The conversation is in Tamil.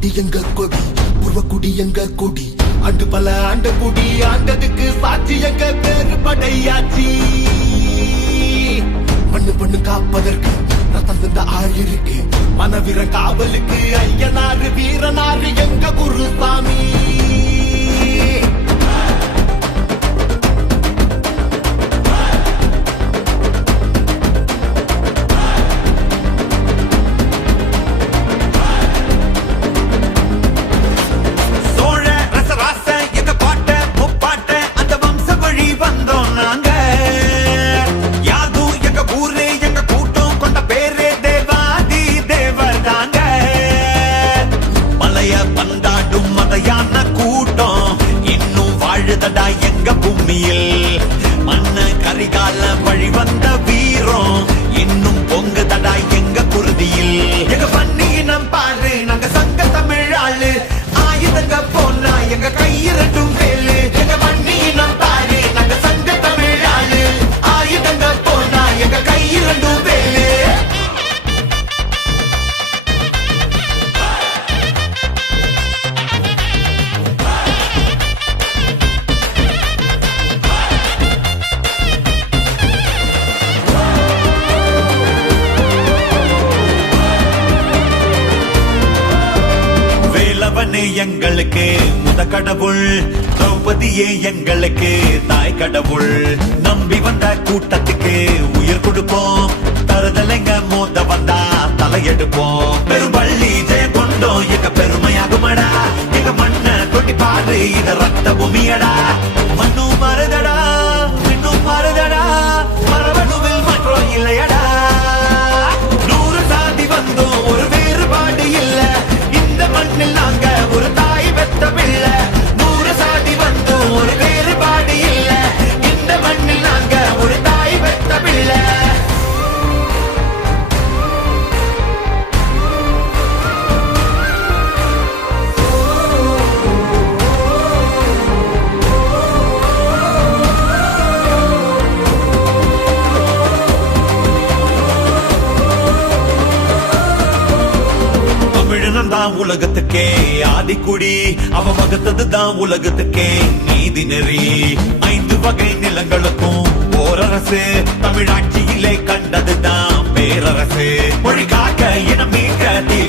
கொடி எங்க கொடி உருவ குடி எங்க கொடி. ஆண்டு பல ஆண்ட குடி ஆண்டதுக்கு சாட்சி எங்க பேரு படையாச்சி. மண்ணு பண்ணு காப்பதற்கு ரத்தம் தந்த ஆள் இருக்கு. மனவீர காவலுக்கு ஐயனாரு வீரனாரு எங்க குருசாமி எங்க பூமியில் மண்ண கரிகால வழி வந்த வீரம். இன்னும் பொங்கு தடாய் எங்களுக்கு முத கடவுள். திரௌபதியே எங்களுக்கு தாய் கடவுள். நம்பி வந்த கூட்டத்துக்கு உயிர் கொடுப்போம். தருதலைங்க மூத்த வந்தா தலையெடுப்போம். பெரும்பள்ளி ஜெய கொண்டோம். எங்க பெருமையாகுமடா. எங்க மண்ண தொட்டி பாரு இத ரத்த பூமியடா. மண்ணு தமிழன் தான் உலகத்துக்கே. ஆதிக்குடி அவ வகுத்தது தான் உலகத்துக்கே. நீதி நெறி ஐந்து வகை நிலங்களுக்கும் ஓரரசு. தமிழாட்சியிலே கண்டது தான் பேரரசு. மொழி காக்க இனம் மீட்க தீ